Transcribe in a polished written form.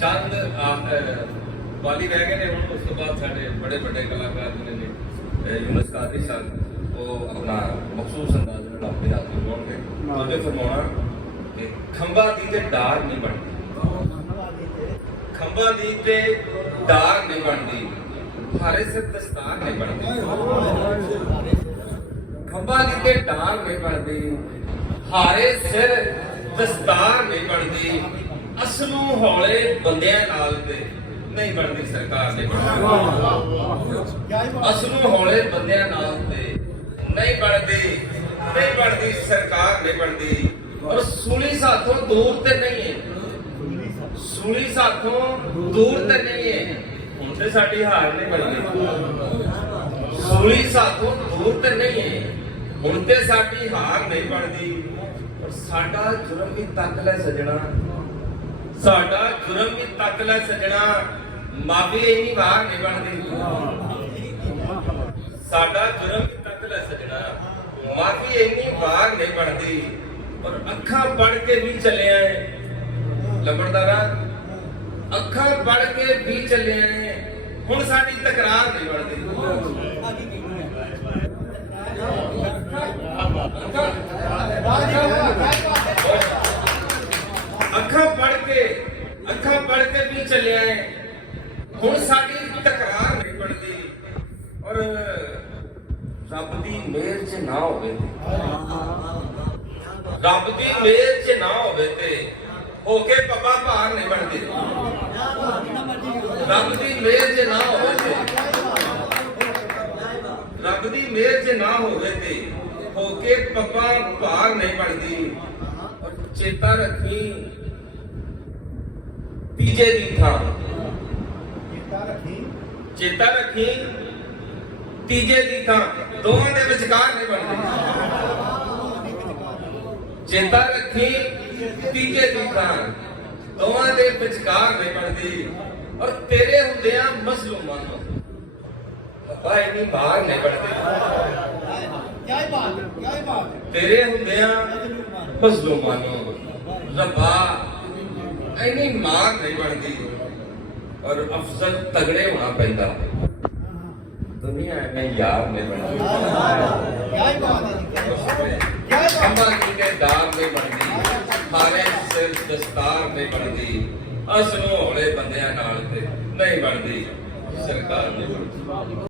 चंद वाली रह गए हैं। उस तो बाद साढ़े बड़े बड़े कलाकार जिन्हें यूनुस कादरी सन वो अपना मखसूस अंदाज में अपनी रात में बोलते उनके फरमाना कि खंबा दी ते डार नहीं बनती, खंबा दी ते डार नहीं बनती, हारे सिर दस्तार नहीं बनती। खंबा दी ते डार नहीं बनती, हारे सिर दस्तार नहीं बनती, असलों हौले बंदियां नाल ते नहीं बनती सरकार नहीं बनती, असलों हौले बंदियां नाल ते नहीं बनती सरकार नहीं बनती। और सूली साथों दूर ते नहीं है, सूली साथों दूर ते नहीं है, हुण ते साडी हार नहीं बनदी। सूली साथों दूर ते नहीं है, हुण ते साडी हार नहीं बनदी। और साडा जुर्म भी तक ले सजना, साडा जुर्म भी तक ले सजना, माफी इन्नी वार नहीं बनदी। साडा जुर्म भी तक ले सजना, माफी इन्नी वार नहीं बनदी। और अखा पढ़ के भी चले आए लंबड़दारा, अखा पढ़ के भी चले आए, हुण साडी तकरार नहीं बनदी। अखा पढ़ के भी चले आए, हुण साडी तकरार नहीं बनदी। और रब दी मेहर च ना होवे, रब दी मेहर च ना होवे ते होके पप्पा भार नहीं बनदी। रब दी मेहर च ना होवे ते, रब दी मेहर च ना होवे ते होके पप्पा भार नहीं बनदी। और चेता रखी तीजे दी थां, चेता रखी तीजे दी थां दोवां दे विचकार नहीं बनदी। चेता रखी तीजे दी थां दोवां दे विचकार नहीं बनदी। और तेरे हुंदियां मसलूमानों बाबा इन्नी मार नहीं बनदी। तेरे हुंदियां मसलूमानों रब्बा इन्नी मार नहीं बनदी। और अफजल तगड़े होना पैंदा, दुनिया में यार नहीं बनती। खंबा दी ते डार नहीं बनती, हारे सिर दस्तार नहीं बनती, असलों हौले बंदियां नाल ते नहीं बनती सरकार नहीं बनती।